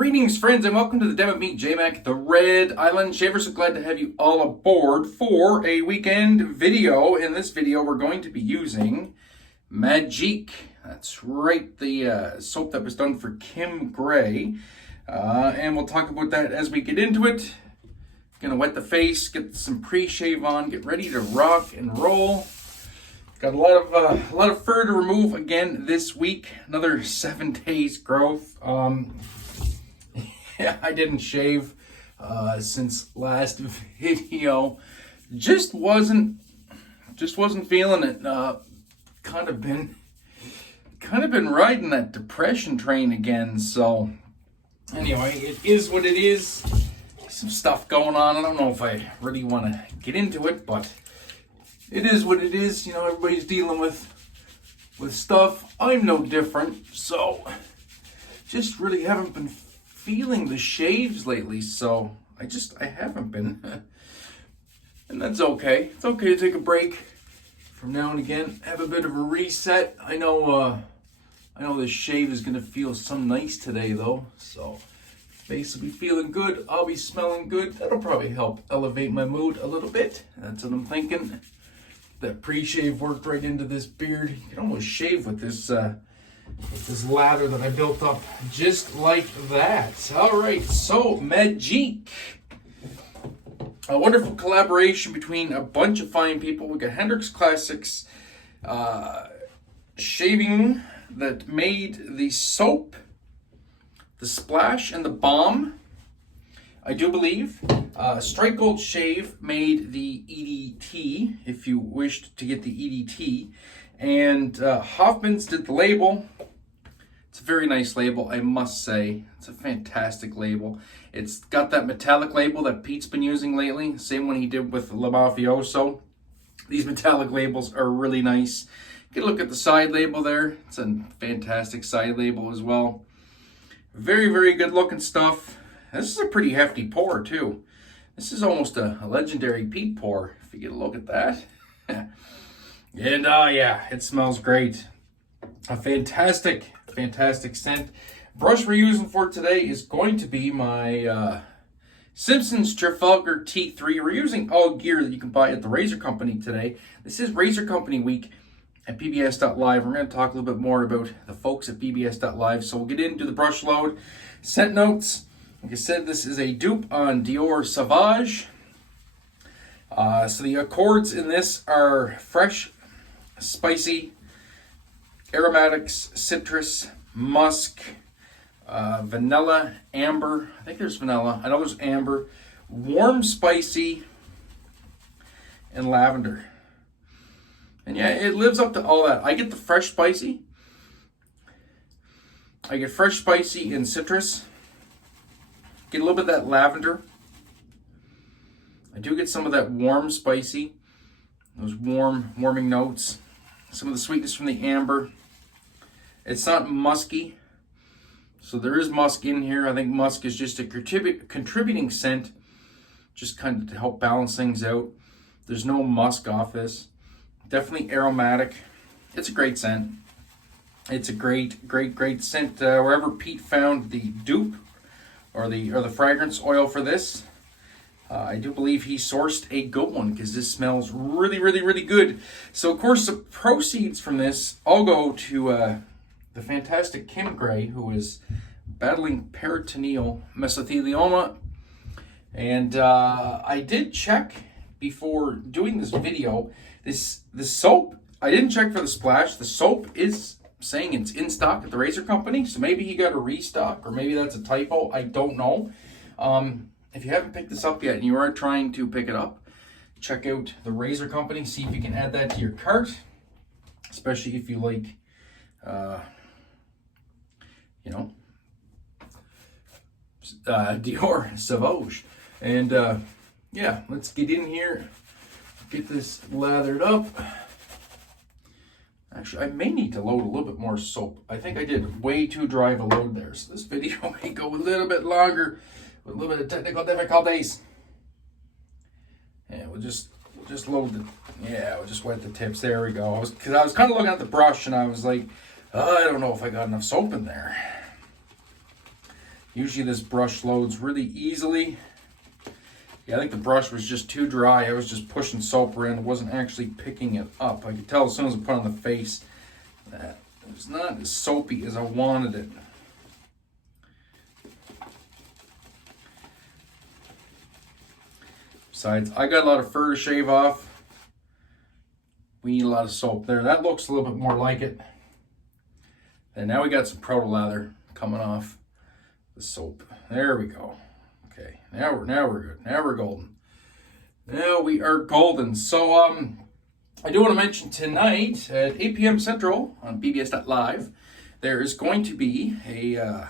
Greetings, friends, and welcome to the Den with me, J-Mac, the Red Island Shaver. So glad to have you all aboard for a weekend video. In this video, we're going to be using Magique. That's right, the soap that was done for Kim Gray. And we'll talk about that as we get into it. Gonna wet the face, get some pre-shave on, get ready to rock and roll. Got a lot of fur to remove again this week. Another 7 days growth. Yeah, I didn't shave since last video. Just wasn't feeling it. Kind of been riding that depression train again. So anyway, it is what it is. Some stuff going on. I don't know if I really want to get into it, but it is what it is. You know, everybody's dealing with stuff. I'm no different. So just really haven't been feeling the shaves lately. So I haven't been. And that's okay. It's okay to take a break from now and again. Have a bit of a reset. I know this shave is gonna feel some nice today though. So face will be feeling good. I'll be smelling good. That'll probably help elevate my mood a little bit. That's what I'm thinking. That pre-shave worked right into this beard. You can almost shave with this lather that I built up just like that. All right, so Magique. A wonderful collaboration between a bunch of fine people. We got Hendrix Classics shaving that made the soap, the splash, and the balm, I do believe. Strike Gold Shave made the EDT, if you wished to get the EDT. And Hoffman's did the label. It's a very nice label, I must say. It's a fantastic label. It's got that metallic label that Pete's been using lately. Same one he did with La Mafioso. These metallic labels are really nice. Get a look at the side label there. It's a fantastic side label as well. Very, very good looking stuff. This is a pretty hefty pour too. This is almost a legendary Pete pour, if you get a look at that. And yeah, it smells great. A fantastic scent. Brush we're using for today is going to be my Simpsons Trafalgar T3. We're using all gear that you can buy at the Razor Company today. This is Razor Company week at PBS.live. We're going to talk a little bit more about the folks at PBS.live. So we'll get into the brush load. Scent notes. Like I said, this is a dupe on Dior Sauvage. So the accords in this are fresh, spicy, aromatics, citrus, musk, vanilla, amber. I think there's vanilla. I know there's amber. Warm, spicy, and lavender. And yeah, it lives up to all that. I get the fresh spicy. I get fresh spicy and citrus. Get a little bit of that lavender. I do get some of that warm spicy. Those warming notes. Some of the sweetness from the amber. It's not musky. So there is musk in here. I think musk is just a contributing scent. Just kind of to help balance things out. There's no musk off this. Definitely aromatic. It's a great scent. It's a great scent. Wherever Pete found the dupe or the fragrance oil for this, I do believe he sourced a good one because this smells really good. So of course the proceeds from this all go to the fantastic Kim Gray, who is battling peritoneal mesothelioma. And I did check before doing this video. This soap, I didn't check for the splash. The soap is saying it's in stock at the Razor Company, so maybe he got a restock, or maybe that's a typo. I don't know. If you haven't picked this up yet and you are trying to pick it up, check out the Razor Company. See if you can add that to your cart, especially if you like, Dior Sauvage. And yeah, let's get in here, get this lathered up. Actually, I may need to load a little bit more soap. I think I did way too dry of a load there, so this video may go a little bit longer with a little bit of technical difficulties. Yeah, we'll just load the, yeah, we'll just wet the tips. There we go. Because I was kind of looking at the brush and I was like, oh, I don't know if I got enough soap in there. Usually this brush loads really easily. Yeah, I think the brush was just too dry. I was just pushing soap around. It wasn't actually picking it up. I could tell as soon as I put it on the face that it was not as soapy as I wanted it. Besides, I got a lot of fur to shave off. We need a lot of soap there. That looks a little bit more like it. And now we got some proto lather coming off the soap. There we go. Okay, now we're good. Now we're golden. Now we are golden. So I do want to mention tonight at 8 p.m. Central on BBS.live, there is going to be a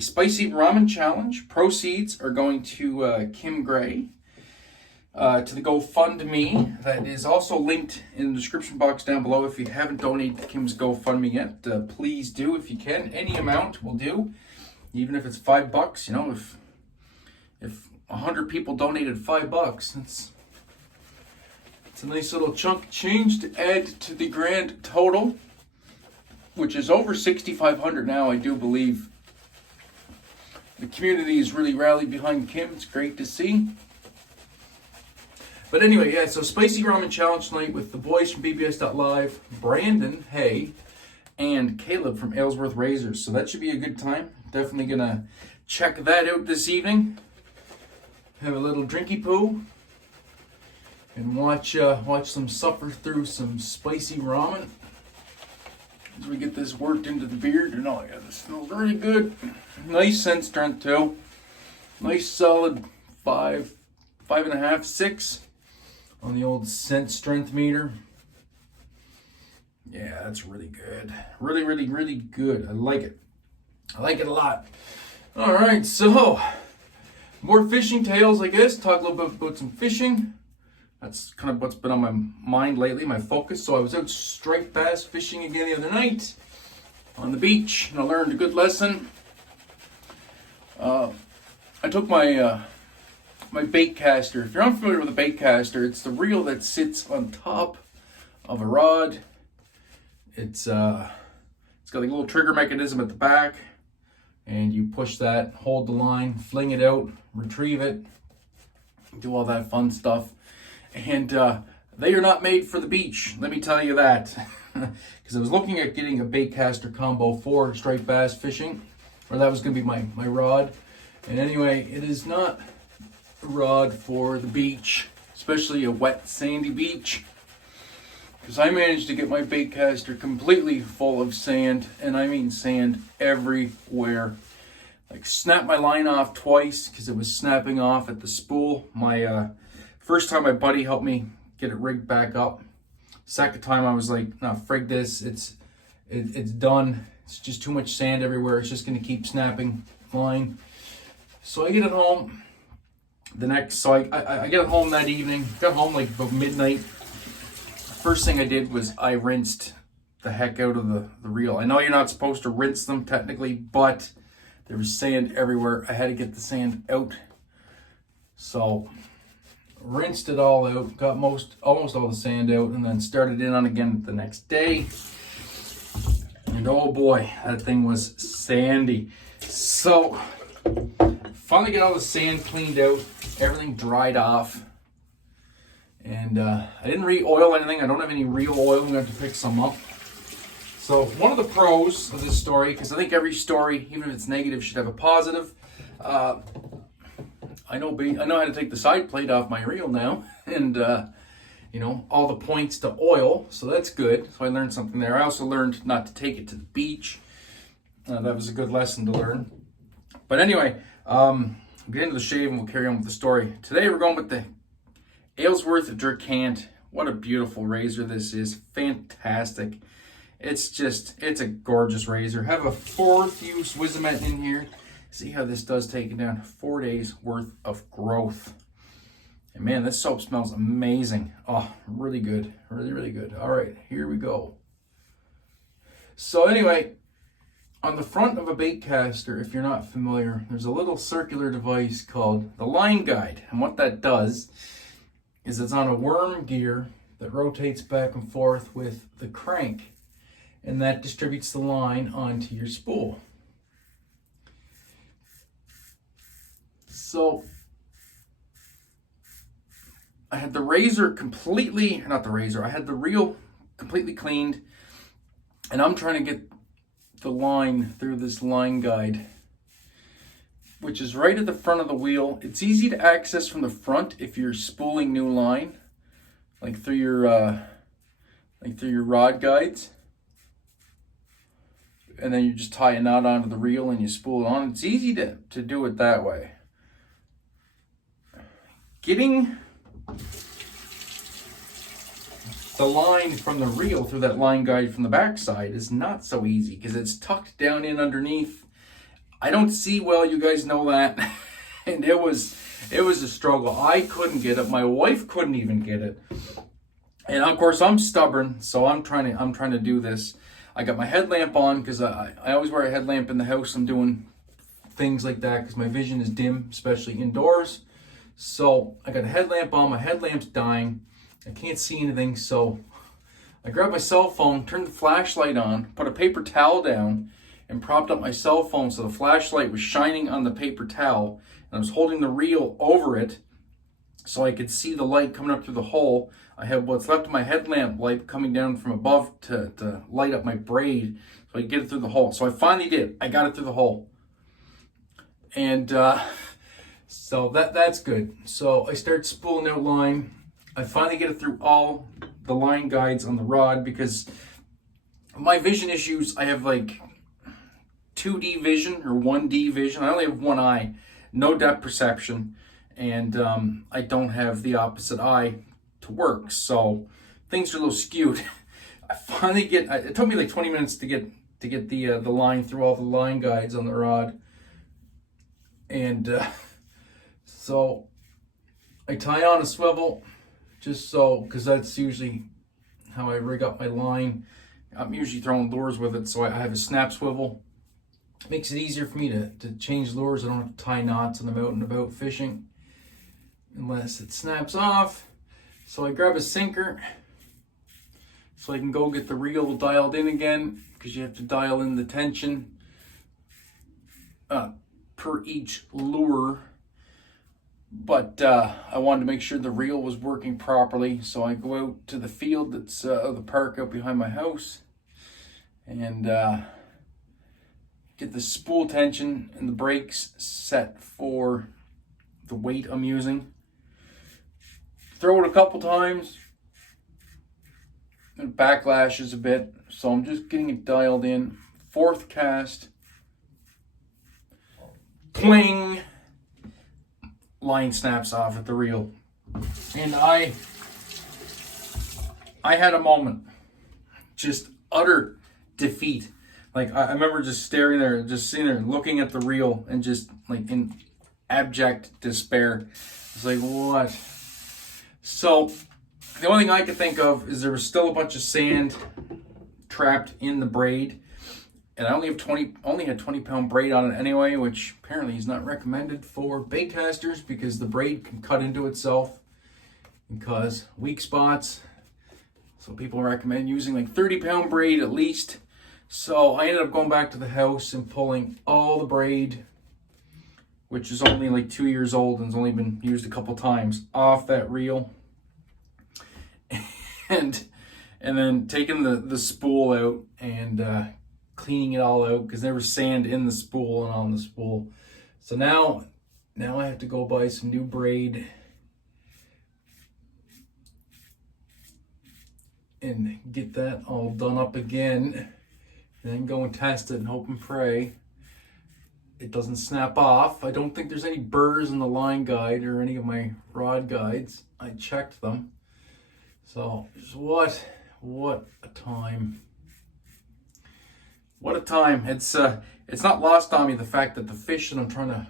spicy ramen challenge. Proceeds are going to Kim Gray. To the GoFundMe that is also linked in the description box down below. If you haven't donated to Kim's GoFundMe yet, please do if you can. Any amount will do, even if it's $5. You know, if 100 people donated $5, it's a nice little chunk of change to add to the grand total, which is over 6,500 now. I do believe the community is really rallied behind Kim. It's great to see. But anyway, yeah, so Spicy Ramen Challenge tonight with the boys from BBS.live, Brandon, Hay, and Caleb from Aylsworth Razors. So that should be a good time. Definitely going to check that out this evening. Have a little drinky poo. And watch them suffer through some spicy ramen. As we get this worked into the beard. And oh yeah, this smells really good. Nice scent strength too. Nice solid 5.5, 6. On the old scent strength meter. Yeah, that's really good. Really, really, really good. I like it. I like it a lot. All right, so more fishing tales, I guess. Talk a little bit about some fishing. That's kind of what's been on my mind lately, my focus. So I was out striped bass fishing again the other night on the beach, and I learned a good lesson. I took my bait caster. If you're unfamiliar with a bait caster, it's the reel that sits on top of a rod. It's got like a little trigger mechanism at the back, and you push that, hold the line, fling it out, retrieve it, do all that fun stuff. And they are not made for the beach, let me tell you that. Because I was looking at getting a bait caster combo for striped bass fishing, or that was going to be my rod. And anyway, it is not rod for the beach, especially a wet sandy beach, because I managed to get my bait caster completely full of sand, and I mean sand everywhere. Like snapped my line off twice because it was snapping off at the spool. My first time my buddy helped me get it rigged back up. Second time I was like, nah, frig this, it's done. It's just too much sand everywhere. It's just gonna keep snapping line. So I get it home. So I get home that evening, got home like about midnight. First thing I did was I rinsed the heck out of the reel. I know you're not supposed to rinse them technically, but there was sand everywhere. I had to get the sand out. So rinsed it all out, got almost all the sand out, and then started in on again the next day. And oh boy, that thing was sandy. So finally get all the sand cleaned out, everything dried off, and I didn't re-oil anything. I don't have any real oil. I'm going to have to pick some up. So one of the pros of this story, because I think every story, even if it's negative, should have a positive. I know how to take the side plate off my reel now, and all the points to oil, so that's good. So I learned something there. I also learned not to take it to the beach. That was a good lesson to learn. But anyway, we'll get into the shave and we'll carry on with the story. Today we're going with the Aylsworth Razors. What a beautiful razor this is. Fantastic. It's a gorgeous razor. Have a 4th use Wizamet in here. See how this does take it down. 4 days worth of growth. And man, this soap smells amazing. Oh, really good. Really, really good. All right, here we go. So anyway, on the front of a bait caster, if you're not familiar, there's a little circular device called the line guide. And what that does is it's on a worm gear that rotates back and forth with the crank. And that distributes the line onto your spool. So I had the razor completely, not the razor, I had the reel completely cleaned, and I'm trying to get the line through this line guide, which is right at the front of the wheel. It's easy to access from the front if you're spooling new line, like through your rod guides, and then you just tie a knot onto the reel and you spool it on. It's easy to do it that way. Getting the line from the reel through that line guide from the backside is not so easy because it's tucked down in underneath. I don't see well, you guys know that. And it was a struggle. I couldn't get it. My wife couldn't even get it. And of course I'm stubborn, so I'm trying to do this. I got my headlamp on because I always wear a headlamp in the house. I'm doing things like that because my vision is dim, especially indoors. So I got a headlamp on, my headlamp's dying. I can't see anything, so I grabbed my cell phone, turned the flashlight on, put a paper towel down, and propped up my cell phone so the flashlight was shining on the paper towel, and I was holding the reel over it so I could see the light coming up through the hole. I had what's left of my headlamp light coming down from above to light up my braid so I could get it through the hole. So I finally did. I got it through the hole. And so that's good. So I start spooling out line. I finally get it through all the line guides on the rod because my vision issues, I have like 2D vision or 1D vision. I only have one eye, no depth perception, and I don't have the opposite eye to work, so things are a little skewed. I finally it took me like 20 minutes to get the line through all the line guides on the rod, and so I tie on a swivel just so, because that's usually how I rig up my line. I'm usually throwing lures with it, so I have a snap swivel. It makes it easier for me to change lures. I don't have to tie knots when I'm out and about fishing unless it snaps off. So I grab a sinker so I can go get the reel dialed in again, because you have to dial in the tension per each lure. But I wanted to make sure the reel was working properly, so I go out to the field that's the park out behind my house and get the spool tension and the brakes set for the weight I'm using. Throw it a couple times, it backlashes a bit, so I'm just getting it dialed in. Fourth cast, pling, line snaps off at the reel, and I had a moment, just utter defeat. Like I remember just staring there, just sitting there looking at the reel and just like in abject despair. It's like, what? So the only thing I could think of is there was still a bunch of sand trapped in the braid, and I only had 20-pound braid on it anyway, which apparently is not recommended for bait casters because the braid can cut into itself and cause weak spots. So people recommend using like 30-pound braid at least. So I ended up going back to the house and pulling all the braid, which is only like 2 years old and has only been used a couple times, off that reel. And then taking the spool out and cleaning it all out because there was sand in the spool and on the spool. So now I have to go buy some new braid and get that all done up again, and then go and test it and hope and pray it doesn't snap off. I don't think there's any burrs in the line guide or any of my rod guides. I checked them. So just what a time. What a time. It's not lost on me the fact that the fish that I'm trying to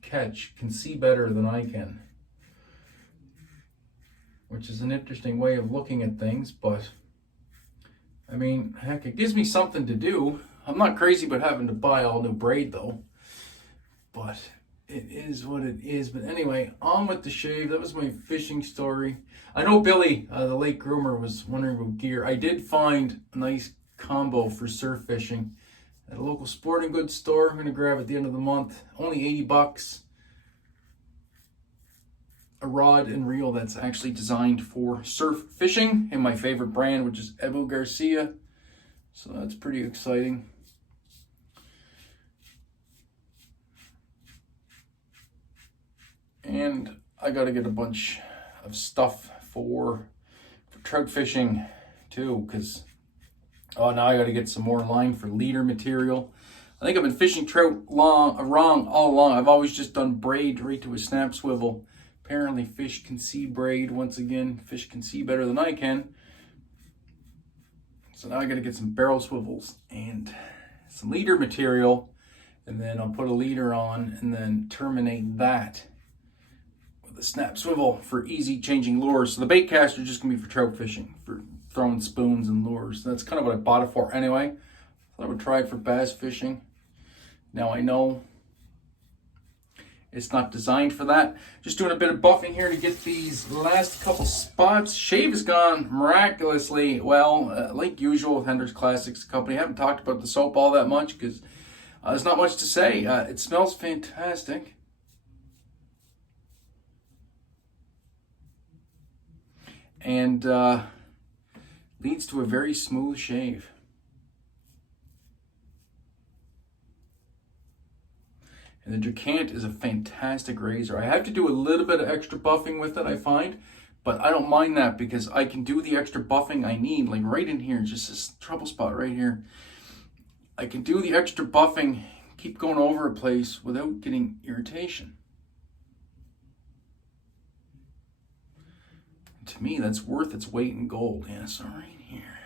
catch can see better than I can, which is an interesting way of looking at things, but I mean, heck, it gives me something to do. I'm not crazy about having to buy all new braid though, but it is what it is. But anyway, on with the shave. That was my fishing story. I know Billy, the lake groomer, was wondering about gear. I did find a nice combo for surf fishing at a local sporting goods store. I'm going to grab at the end of the month. Only $80. a rod and reel that's actually designed for surf fishing in my favorite brand, which is Ebu Garcia. So that's pretty exciting. And I got to get a bunch of stuff for trout fishing too, because now I got to get some more line for leader material. I think I've been fishing trout wrong all along. I've always just done braid right to a snap swivel. Apparently fish can see braid. Once again, fish can see better than I can. So now I got to get some barrel swivels and some leader material, and then I'll put a leader on and then terminate that with a snap swivel for easy changing lures. So the bait caster is just gonna be for trout fishing, for throwing spoons and lures. That's kind of what I bought it for anyway. Thought I would try it for bass fishing. Now I know it's not designed for that. Just doing a bit of buffing here to get these last couple spots. Shave has gone miraculously well, like usual with Hendrix Classics Company. I haven't talked about the soap all that much because there's not much to say. It smells fantastic. And leads to a very smooth shave. And the Jacant is a fantastic razor. I have to do a little bit of extra buffing with it, I find, but I don't mind that because I can do the extra buffing I need, like right in here, just this trouble spot right here. I can do the extra buffing, keep going over a place without getting irritation. To me, that's worth its weight in gold. Yeah, so right here.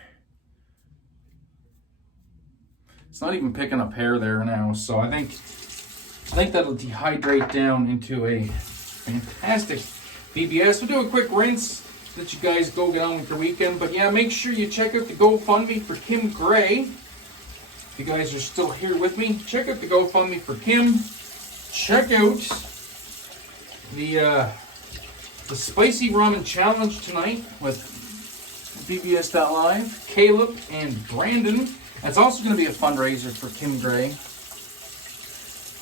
It's not even picking up hair there now, so I think that'll dehydrate down into a fantastic BBS. We'll do a quick rinse, let you guys go get on with your weekend. But yeah, make sure you check out the GoFundMe for Kim Gray. If you guys are still here with me, check out the GoFundMe for Kim. Check out the Spicy Ramen Challenge tonight with BBS.live, Caleb and Brandon. That's also going to be a fundraiser for Kim Gray.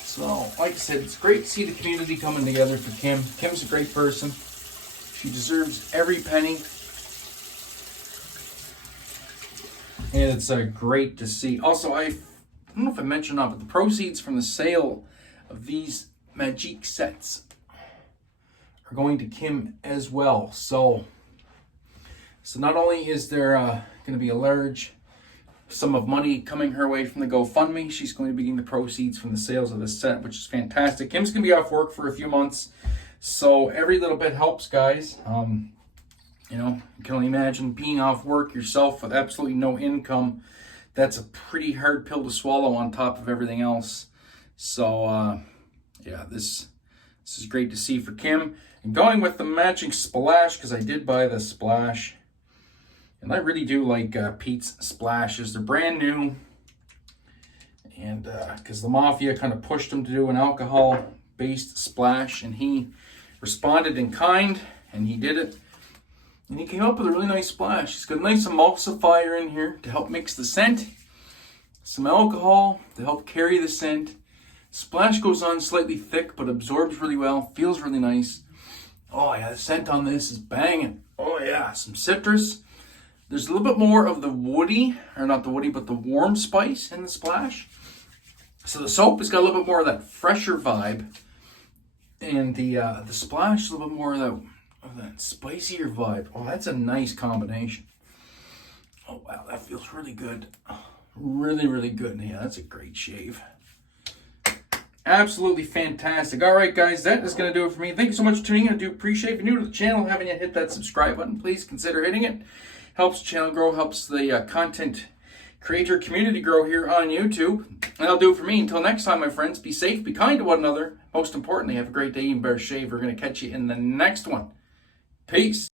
So, like I said, it's great to see the community coming together for Kim. Kim's a great person. She deserves every penny. And it's great to see. Also, I don't know if I mentioned or not, but the proceeds from the sale of these Magique sets are going to Kim as well. So not only is there going to be a large sum of money coming her way from the GoFundMe, she's going to be getting the proceeds from the sales of this set, which is fantastic. Kim's going to be off work for a few months, so every little bit helps, guys. You know, you can only imagine being off work yourself with absolutely no income. That's a pretty hard pill to swallow on top of everything else. So, yeah, this is great to see for Kim. And going with the matching splash, because I did buy the splash. And I really do like Pete's splashes. They're brand new. And because the Mafia kind of pushed him to do an alcohol-based splash. And he responded in kind. And he did it. And he came up with a really nice splash. He's got a nice emulsifier in here to help mix the scent. Some alcohol to help carry the scent. Splash goes on slightly thick, but absorbs really well. Feels really nice. Oh yeah, the scent on this is banging. Oh yeah, some citrus. There's a little bit more of the woody, or not the woody, but the warm spice in the splash. So the soap has got a little bit more of that fresher vibe. And the splash is a little bit more of that spicier vibe. Oh, that's a nice combination. Oh wow, that feels really good. Really, really good. Yeah, that's a great shave. Absolutely fantastic. All right, guys, that is going to do it for me. Thank you so much for tuning in. I do appreciate it. If you're new to the channel, haven't yet hit that subscribe button, please consider hitting it. Helps the channel grow, helps the content creator community grow here on YouTube. And that'll do it for me. Until next time, my friends, be safe, be kind to one another. Most importantly, have a great day and bear shave. We're going to catch you in the next one. Peace.